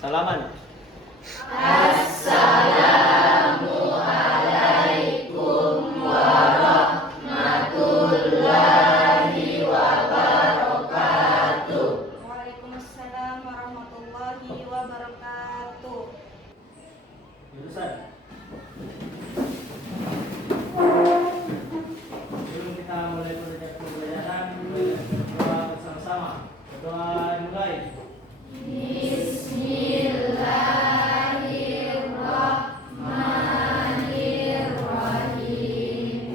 Salaman. Assalamualaikum warahmatullahi wabarakatuh. Waalaikumsalam warahmatullahi wabarakatuh. Jurusan. Sebelum kita mulai pembelajaran, berdoa bersama-sama. Berdoa mulai. Bismillahirrahmanirrahim.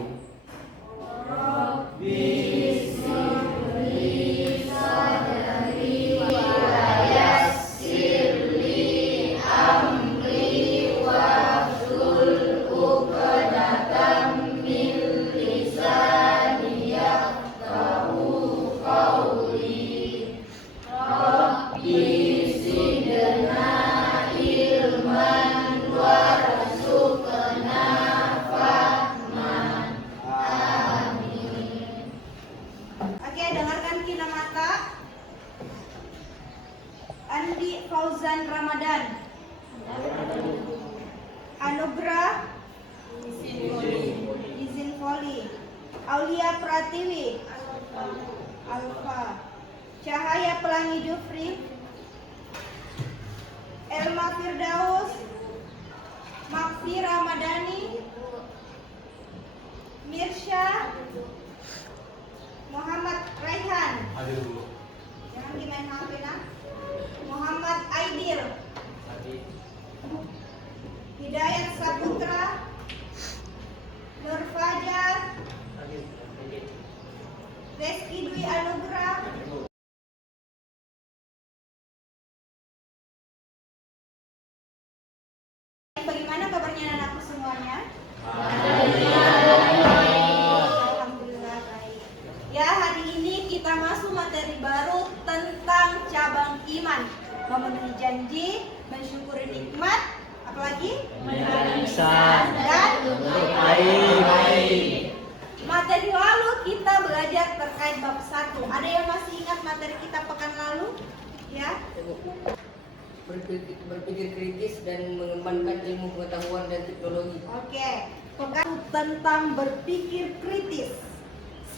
Rabbi syrli sadri wa yassirli amri wahlul 'uqdatam min lisani yafqahu qawli. Rabbi zidna ilman warzuqna fahman. Amin. Oke, dengarkan kina mata. Andi Fauzan Ramadan. Anugrah Izin Foli. Aulia Pratiwi. Alfa. Cahaya Pelangi Jufri. Elma Firdaus. Makfi Ramadhani. Mirsya. Muhammad Raihan. Jangan dimain HP nah. Muhammad Aidil. Hidayat Saputra. Nur Fajar. Reski Dwi Anugrah. Bagaimana kabarnya anakku semuanya? Alhamdulillah baik. Ya, hari ini kita masuk materi baru tentang cabang iman. Memenuhi janji, mensyukuri nikmat, apalagi? Menjalani lisan Dan baik. materi lalu kita belajar terkait bab 1. Ada yang masih ingat materi kita pekan lalu? Ya. Berpikir kritis dan mengembangkan ilmu pengetahuan dan teknologi. Oke. Pekan tentang berpikir kritis.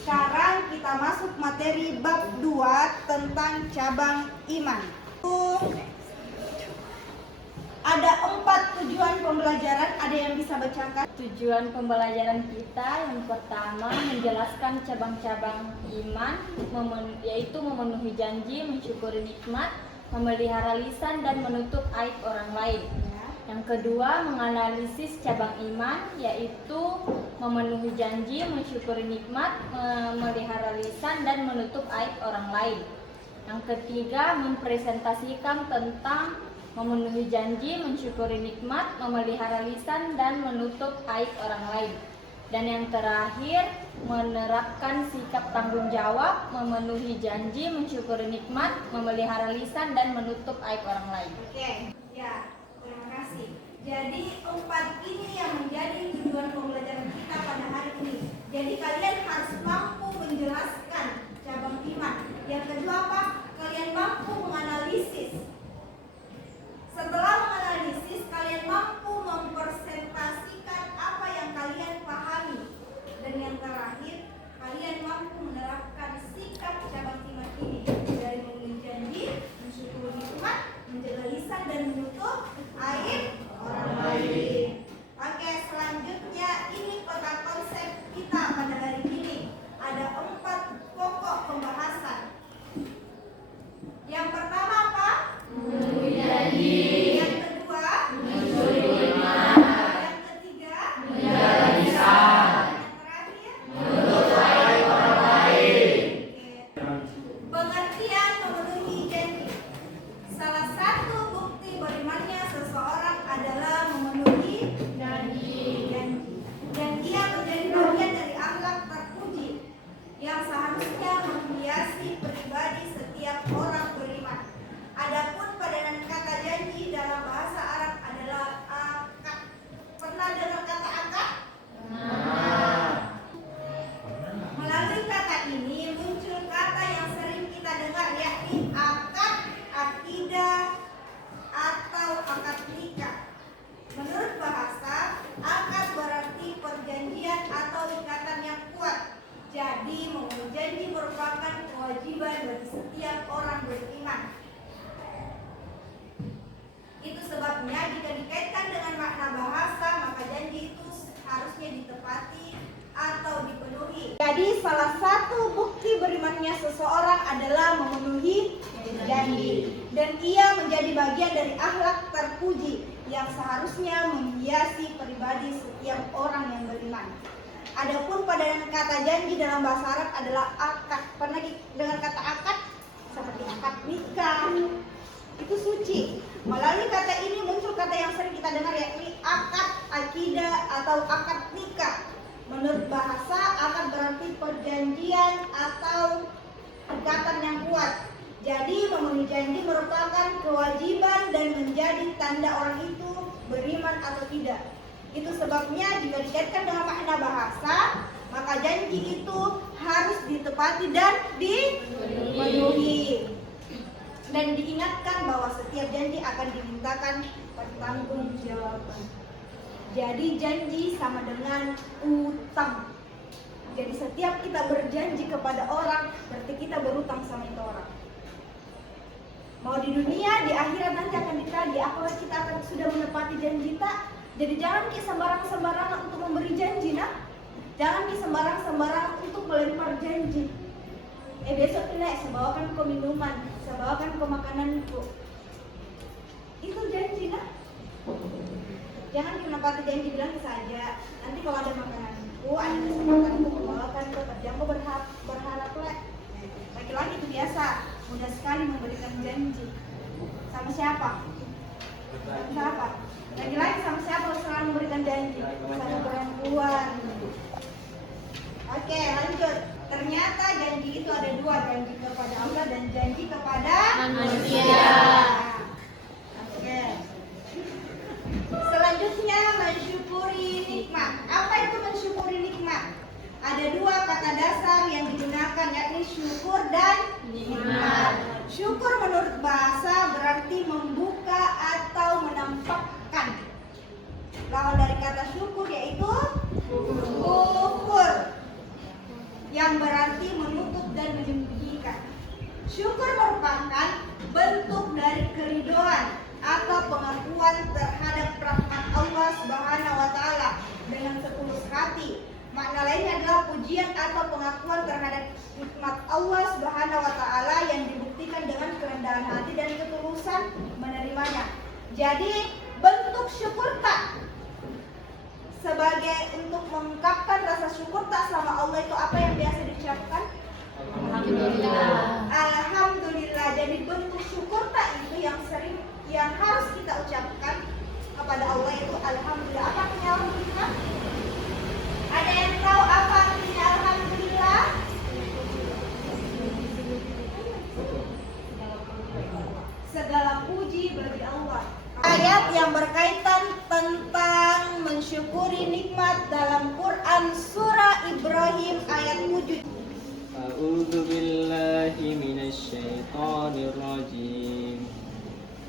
Sekarang kita masuk materi bab 2 tentang cabang iman. Ada 4 tujuan pembelajaran. Ada yang bisa bacakan? Tujuan pembelajaran kita yang pertama menjelaskan cabang-cabang iman, yaitu memenuhi janji, mensyukuri nikmat, memelihara lisan dan menutup aib orang lain. Yang kedua, menganalisis cabang iman, yaitu memenuhi janji, mensyukuri nikmat, memelihara lisan dan menutup aib orang lain. Yang ketiga, mempresentasikan tentang memenuhi janji, mensyukuri nikmat, memelihara lisan dan menutup aib orang lain. Dan yang terakhir, menerapkan sikap tanggung jawab, memenuhi janji, mensyukuri nikmat, memelihara lisan dan menutup aib orang lain. Oke, ya, terima kasih. Jadi 4 ini yang menjadi tujuan pembelajaran kita pada hari ini. Jadi kalian harus mampu menjelaskan cabang iman. Yang kedua apa? Kalian mampu menganalisis. Setelah menganalisis, kalian mampu mempresentasikan apa yang kalian pahami. Dan yang terakhir, kalian mampu menerapkan sikap cabang iman ini dari memenuhi janji, mensyukuri nikmat, menjaga lisan dan menutup aib orang lain. Oke, selanjutnya ini kota konsep kita pada hari ini. Ada 4 pokok pembahasan. janji, dan ia menjadi bagian dari akhlak terpuji yang seharusnya menghiasi pribadi setiap orang yang beriman. Adapun pada kata janji dalam bahasa Arab adalah akad. Pernah dengan kata akad? Seperti akad nikah, itu suci. Melalui kata ini muncul kata yang sering kita dengar, yakni akad akidah atau akad nikah. Menurut bahasa, akad berarti perjanjian atau ikatan yang kuat. Jadi memenuhi janji merupakan kewajiban dan menjadi tanda orang itu beriman atau tidak. Itu sebabnya jika dikaitkan dengan makna bahasa, maka janji itu harus ditepati dan dipenuhi. Dan diingatkan bahwa setiap janji akan dimintakan pertanggungjawaban. Jadi janji sama dengan utang. Jadi setiap kita berjanji kepada orang, berarti kita berutang sama itu orang. Mau di dunia, di akhirat nanti akan ditagih. Apakah kita akan sudah menepati janji tak? Jadi jangan sembarangan untuk memberi janji, nah. Jangan sembarangan untuk melempar janji. Besok tidak, saya bawakan kau minuman, saya bawakan kau makananku. Itu janji, nah. Jangan menepati janji, bilang saja. Nanti kalau ada makananku, ada kesempatanku, kau bawakan kau. Jangan kau berharap lah. Laki-laki itu biasa, mudah sekali memberikan janji. Sama siapa? Sama siapa? Laki-laki sama siapa selalu memberikan janji? Sama perempuan. Oke, lanjut. Ternyata janji itu ada dua, janji kepada Allah dan janji kepada manusia. Oke. Selanjutnya mensyukuri nikmat. Apa itu mensyukuri nikmat? Ada dua kata dasar yang digunakan, yakni syukur dan nikmat. Syukur menurut bahasa berarti membuka atau menampakkan. Lawan dari kata syukur yaitu kufur, yang berarti menutup dan menyembunyikan. Syukur merupakan bentuk dari keridhaan atau pengakuan terhadap rahmat Allah Subhanahu wa taala dengan setulus hati. Makna lainnya adalah pujian atau pengakuan terhadap nikmat Allah Subhanahu wa taala yang dibuktikan dengan kerendahan hati dan ketulusan menerimanya. Jadi bentuk syukur tak sebagai untuk mengungkapkan rasa syukur tak sama Allah itu apa yang biasa diucapkan? Alhamdulillah. Alhamdulillah. Jadi bentuk syukur tak itu yang harus kita ucapkan kepada Allah itu alhamdulillah. Apa artinya alhamdulillah? Ada yang tahu apa artinya alhamdulillah? Segala puji bagi Allah. Ayat yang berkaitan tentang mensyukuri nikmat dalam Quran surah Ibrahim ayat 7. A'udzu billahi minasy syaithanir rajim.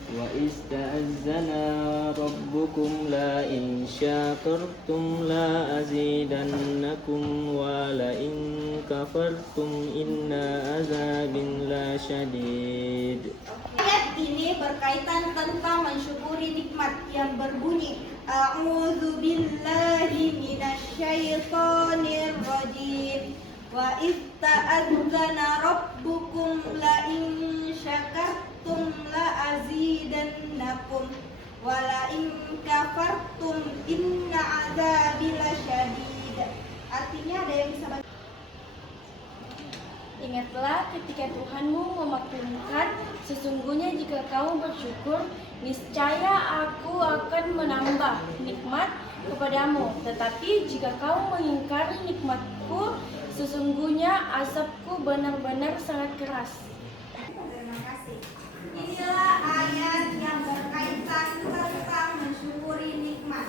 Wa ista'azzana rabbukum la in syakartum la azidannakum wa la in kafartum inna azabin la syadid. Ayat ini berkaitan tentang mensyukuri nikmat yang berbunyi A'udzu billahi minasyaitonir rajim. Wa ista'azzana rabbukum la in syakartum la azidannakum wa la in kafartum inna azabi lasyadid. Artinya ada yang bisa baca? Ingatlah ketika Tuhanmu memaklumkan, sesungguhnya jika kamu bersyukur, niscaya aku akan menambah nikmat kepadamu. Tetapi jika kamu mengingkari nikmatku, sesungguhnya azabku benar-benar sangat keras. Terima kasih. Inilah ayat yang berkaitan tentang mensyukuri nikmat.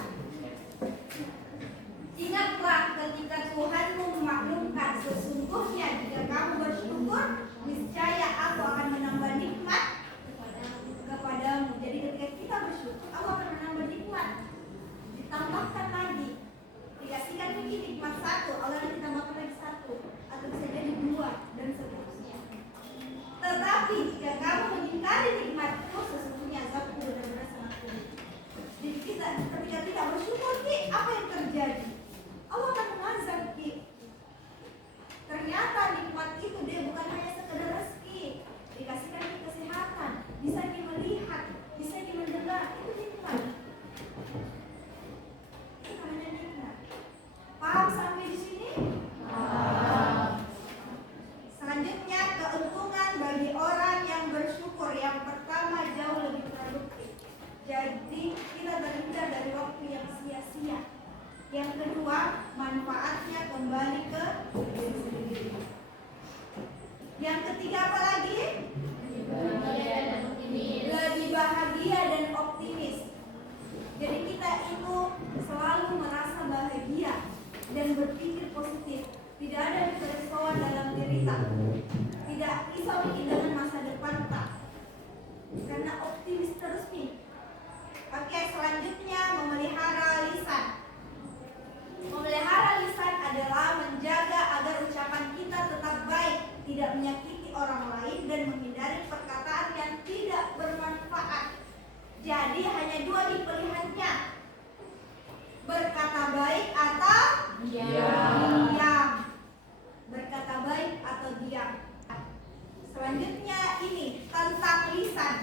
Ingatlah ketika Tuhanmu memaklumkan, sesungguhnya jika kamu bersyukur, niscaya aku akan menambah nikmat kepadamu. Jadi ketika kita bersyukur, Allah akan menambah nikmat, ditambahkan lagi. Tidak singkat mungkin nikmat satu, Allah akan ditambahkan lagi satu, atau bisa jadi dua dan seterusnya. Tetapi jika kamu bisa melihat, bisa mendengar, itu nikmat. Itu namanya nikmat. Paham sampai di sini? Selanjutnya keuntungan bagi orang yang bersyukur. Yang pertama jauh lebih produktif. Jadi kita terhindar dari waktu yang sia-sia. Yang kedua, manfaatnya kembali ke diri sendiri. Yang ketiga apa lagi? Lebih bahagia dan optimis. Jadi kita itu selalu merasa bahagia dan berpikir positif. Tidak ada kerisauan dalam diri kita. Tidak risau dengan masa depan kita. Karena optimis terus nih. Oke, selanjutnya memelihara lisan. Memelihara lisan adalah menjaga agar ucapan kita tetap baik, tidak menyakiti orang lain dan menghindari perkataan yang tidak bermanfaat. Jadi hanya dua pilihannya. Berkata baik atau diam. Berkata baik atau diam. Selanjutnya ini tentang lisan.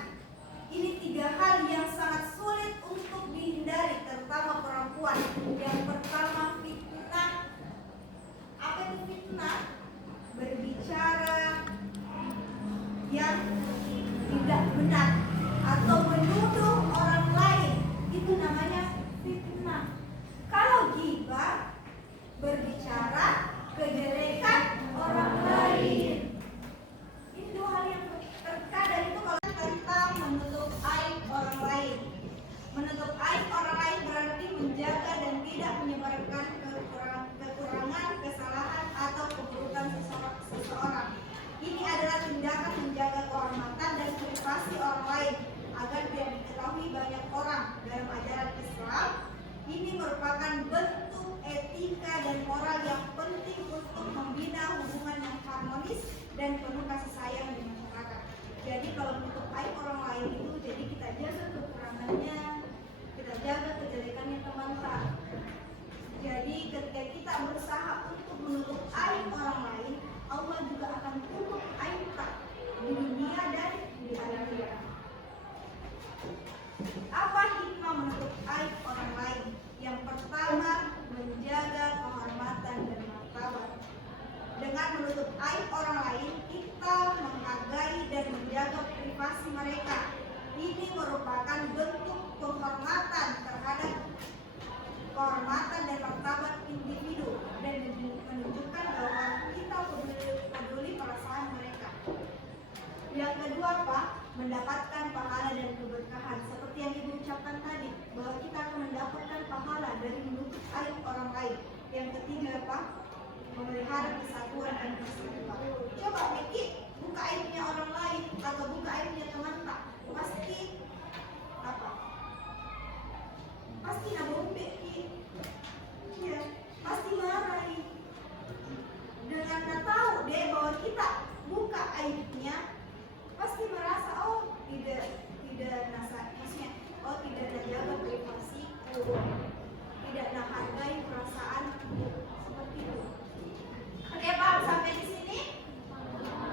Ini tiga hal yang sangat sulit untuk dihindari, terutama perempuan. Yang pertama fitnah. Apa itu fitnah? Berbicara yang tidak benar atau menuduh orang lain, itu namanya fitnah. Kalau ghibah, berbicara kejelekan orang lain. Ini dua hal yang terkadang itu kalau tentang menutup aib orang lain. Menutup aib orang lain berarti menjaga dan tidak menyebarkan kekurangan, kesalahan atau keburukan seseorang. Ini adalah tindakan menjaga kehormatan dan privasi orang lain agar tidak diketahui banyak orang. Dalam ajaran Islam, ini merupakan bentuk etika dan moral yang penting untuk membina hubungan yang harmonis dan penuh kasih sayang di masyarakat. Jadi kalau menutup aib orang lain itu, jadi kita jaga kekurangannya, kita jaga kejelekannya teman kita. Jadi ketika kita berusaha untuk menutup aib orang lain, Allah juga akan tutup aib kita di dunia dan di akhirat. Apa hikmah menutup aib orang lain? Yang pertama, menjaga kehormatan dan martabat. Dengan menutup aib orang lain, kita menghargai dan menjaga privasi mereka. Ini merupakan bentuk penghormatan terhadap kehormatan dan martabat individu dan menunjukkan bahwa kita peduli perasaan mereka. Yang kedua apa? Mendapatkan pahala dan keberkahan. Seperti yang Ibu ucapkan tadi, bahwa kita akan mendapatkan pahala dari menutup aib orang lain. Yang ketiga apa? Memelihara kesatuan dan persatuan. Coba Miki buka aibnya orang lain atau buka aibnya teman tak, pasti apa? Pasti nabombe Ki. Iya, pasti marahi. Dengan tahu deh bahwa kita buka aibnya, pasti merasa oh tidak maksudnya oh tidak terjaga privasiku, tidak menghargai perasaan seperti itu. Oke, paham sampai di sini?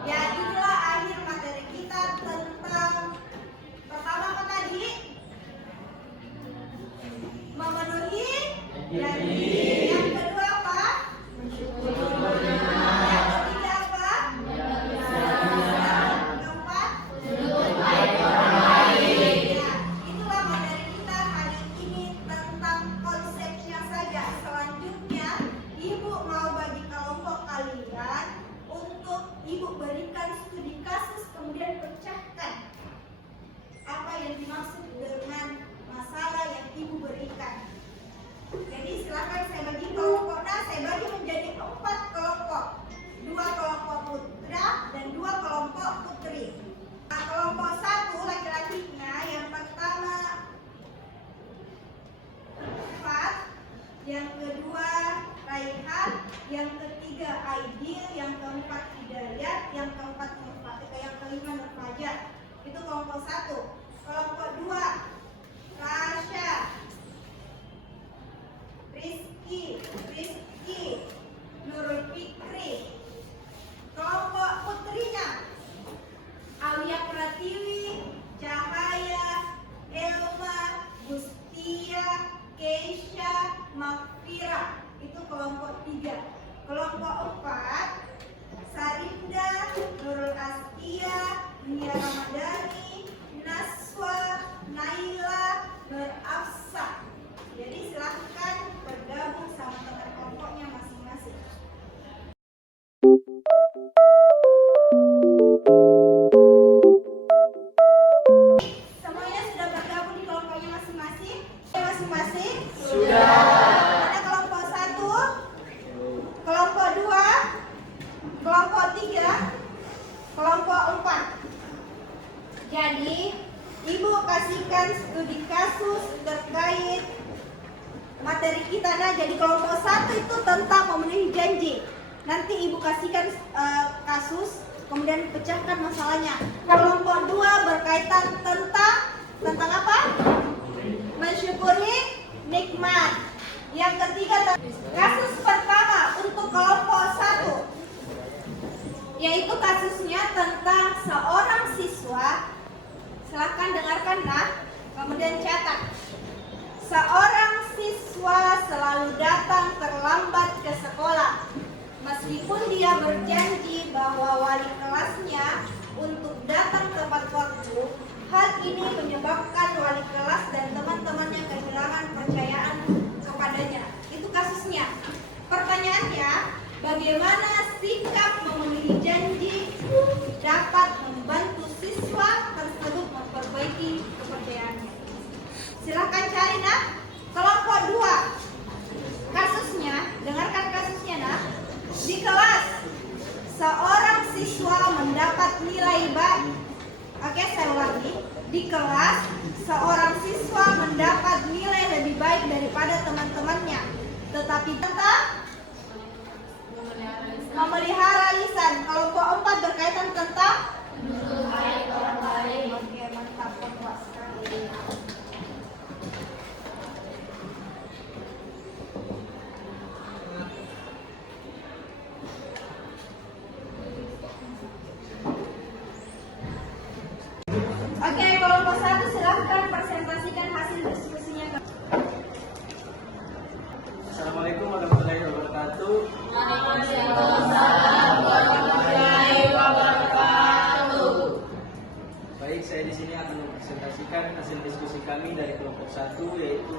Ya, inilah akhir materi kita tentang pertama apa tadi? Memenuhi janji. Yang kedua apa? Mensyukuri. Yang ketiga apa? Keempat? Menutup aib orang lain. Ya, itulah materi kita hari ini tentang konsepnya saja. Selanjutnya, Ibu mau bagi kelompok kalian untuk Ibu berikan studi kasus kemudian pecahkan apa yang dimaksud dengan masalah yang Ibu berikan. Jadi silahkan Jadi, Ibu kasihkan studi kasus terkait materi kita. Nah, jadi kelompok 1 itu tentang memenuhi janji. Nanti Ibu kasihkan kasus, kemudian pecahkan masalahnya. Kelompok 2 berkaitan tentang apa? Mensyukuri nikmat. Yang ketiga, kasus pertama untuk kelompok 1, yaitu kasusnya tentang seorang siswa. Silahkan dengarkan, nah, kemudian catat. Seorang siswa selalu datang terlambat ke sekolah, meskipun dia berjanji bahwa wali kelasnya untuk datang tepat waktu. Hal ini menyebabkan wali kelas dan teman-temannya kehilangan kepercayaan kepadanya. Itu kasusnya. Pertanyaannya, bagaimana sikap memenuhi janji dapat membantu siswa tersebut memperbaiki kepercayaannya? Silakan cari, nah. Kelompok 2, kasusnya, dengarkan kasusnya, nah. Di kelas, seorang siswa mendapat nilai baik. Oke, saya ulangi. Di kelas, seorang siswa mendapat nilai lebih baik daripada teman-temannya, tetapi tetap memelihara lisan. Kelompok 4 berkaitan tentang Baik orang baik. Oke, mantap, puas sekali. Oke, kelompok 1 silahkan presentasikan hasil diskusinya. Assalamualaikum warahmatullahi wabarakatuh. Baik, saya di sini akan mempresentasikan hasil diskusi kami dari kelompok 1, yaitu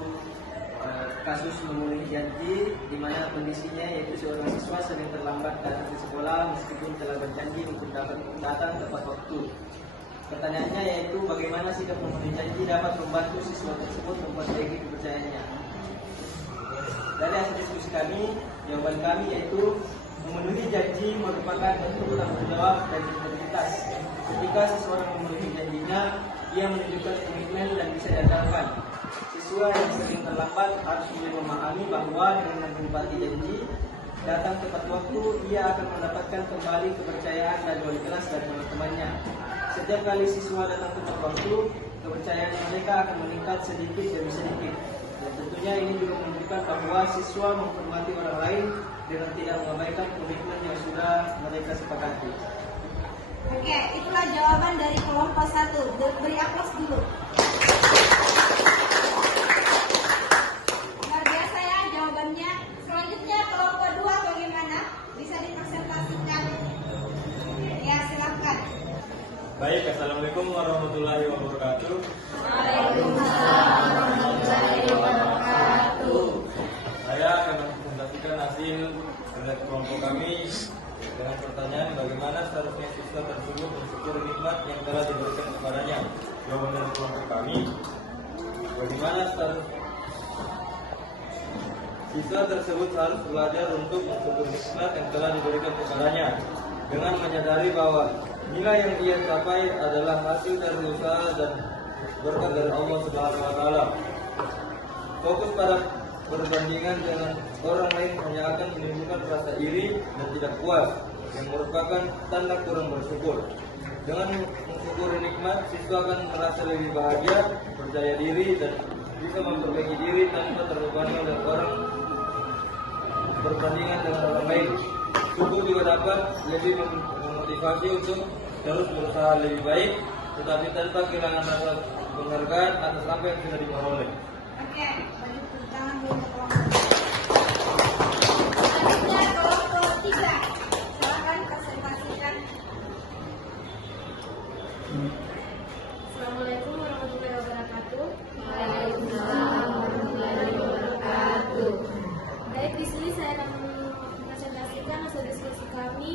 kasus memenuhi janji, di mana kondisinya yaitu seorang siswa sering terlambat datang ke sekolah meskipun telah berjanji untuk datang tepat waktu. Pertanyaannya yaitu bagaimana sikap memenuhi janji dapat membantu siswa tersebut memperbaiki kepercayaannya. Dari hasil diskusi kami, jawaban kami yaitu memenuhi janji merupakan bentuk tanggung jawab dan integritas. Ketika seseorang memenuhi janjinya, ia menunjukkan komitmen dan bisa diandalkan. Siswa yang sering terlambat harus mulai memahami bahwa dengan menepati janji, datang tepat waktu, ia akan mendapatkan kembali kepercayaan dari wali kelas dan teman-temannya. Setiap kali siswa datang tepat waktu, kepercayaan mereka akan meningkat sedikit demi sedikit. Dan tentunya ini juga menunjukkan bahwa siswa menghormati orang lain dengan tidak mengabaikan komitmen yang sudah mereka sepakati. Oke, itulah jawaban dari kelompok 1. Beri aplaus dulu. Luar biasa ya jawabannya. Selanjutnya kelompok 2 bagaimana? Bisa dipresentasikan? Ya, silakan. Baik, assalamualaikum warahmatullahi wabarakatuh. Waalaikumsalam warahmatullahi wabarakatuh. Saya akan mempresentasikan hasil dari kelompok kami dengan pertanyaan bagaimana seharusnya siswa tersebut bersyukur nikmat yang telah diberikan kepadanya. Jawaban dari kelompok kami, bagaimana siswa tersebut harus belajar untuk bersyukur nikmat yang telah diberikan kepadanya dengan menyadari bahwa nilai yang ia capai adalah hasil dari usaha dan berkat dari Allah Subhanahu wa taala. Fokus pada perbandingan dengan orang lain hanya akan menimbulkan rasa iri dan tidak puas yang merupakan tanda kurang bersyukur. Dengan mensyukuri nikmat, siswa akan merasa lebih bahagia, percaya diri dan bisa memperbaiki diri tanpa terbebani oleh orang berbandingan dengan orang lain. Syukur juga dapat lebih memotivasi untuk terus berusaha lebih baik, tetapi tanpa kehilangan rasa penghargaan atas apa yang sudah diperoleh. Oke, beri tepuk tangan dulu untuk kelompok 2. Selanjutnya kelompok 3. Silakan presentasikan. Assalamualaikum warahmatullahi wabarakatuh. Waalaikumsalam warahmatullahi wabarakatuh. Baik, di sini saya akan mempresentasikan hasil diskusi kami.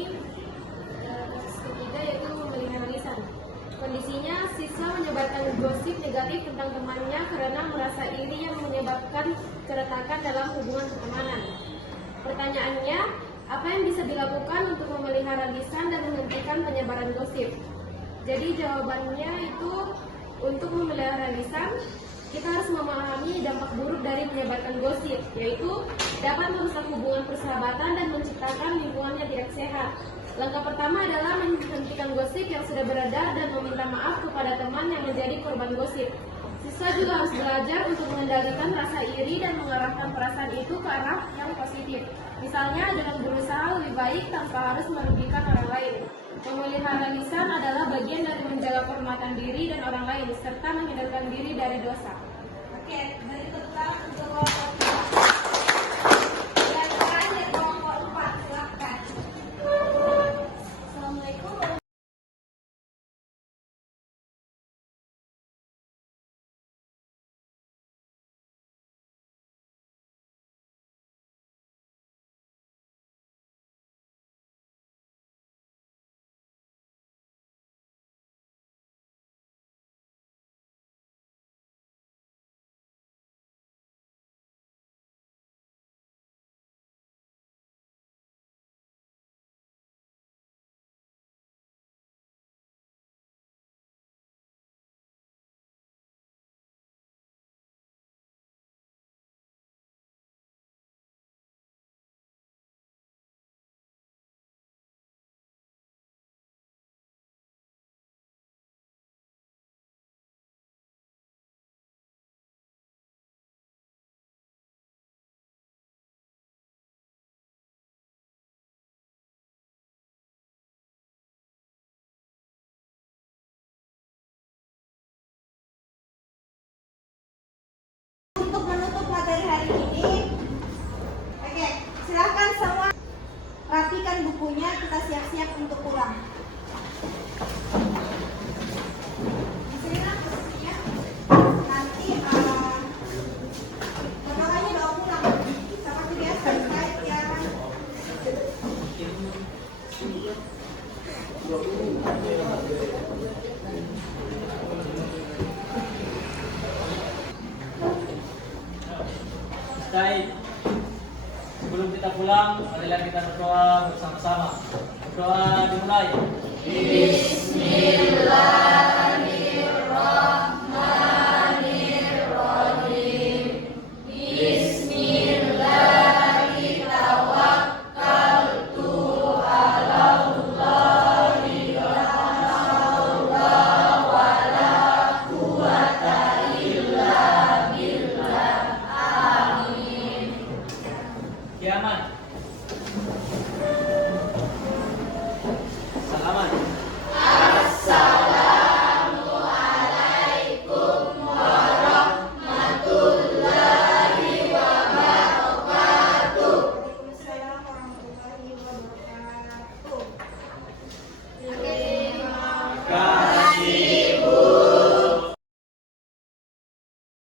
Kasus ketiga yaitu memelihara lisan. Kondisinya, siswa menyebarkan gosip negatif tentang temannya karena merasa iri yang menyebabkan keretakan dalam hubungan pertemanan. Pertanyaannya, apa yang bisa dilakukan untuk memelihara lisan dan menghentikan penyebaran gosip? Jadi jawabannya itu untuk memelihara lisan, kita harus memahami dampak buruk dari menyebarkan gosip, yaitu dapat merusak hubungan persahabatan dan menciptakan lingkungan yang tidak sehat. Langkah pertama adalah menghentikan gosip yang sudah beredar dan meminta maaf kepada teman yang menjadi korban gosip. Siswa juga harus belajar untuk mengendalikan rasa iri dan mengarahkan perasaan itu ke arah yang positif. Misalnya dengan berusaha lebih baik tanpa harus merugikan orang lain. Memelihara lisan adalah bagian dari menjaga kehormatan diri dan orang lain, serta menghindarkan diri dari dosa. Oke, berikutlah untuk kelompok 4. Yang terakhir kelompok 4, silakan. Assalamualaikum. Untuk menutup materi hari ini, oke, silakan semua rapikan bukunya, kita siap-siap untuk pulang. Di sini lah posisinya. Nanti pertamanya bawa pulang. Seperti biasa, saya silakan. Baik, sebelum kita pulang, marilah kita berdoa bersama-sama. Berdoa dimulai. Bismillah.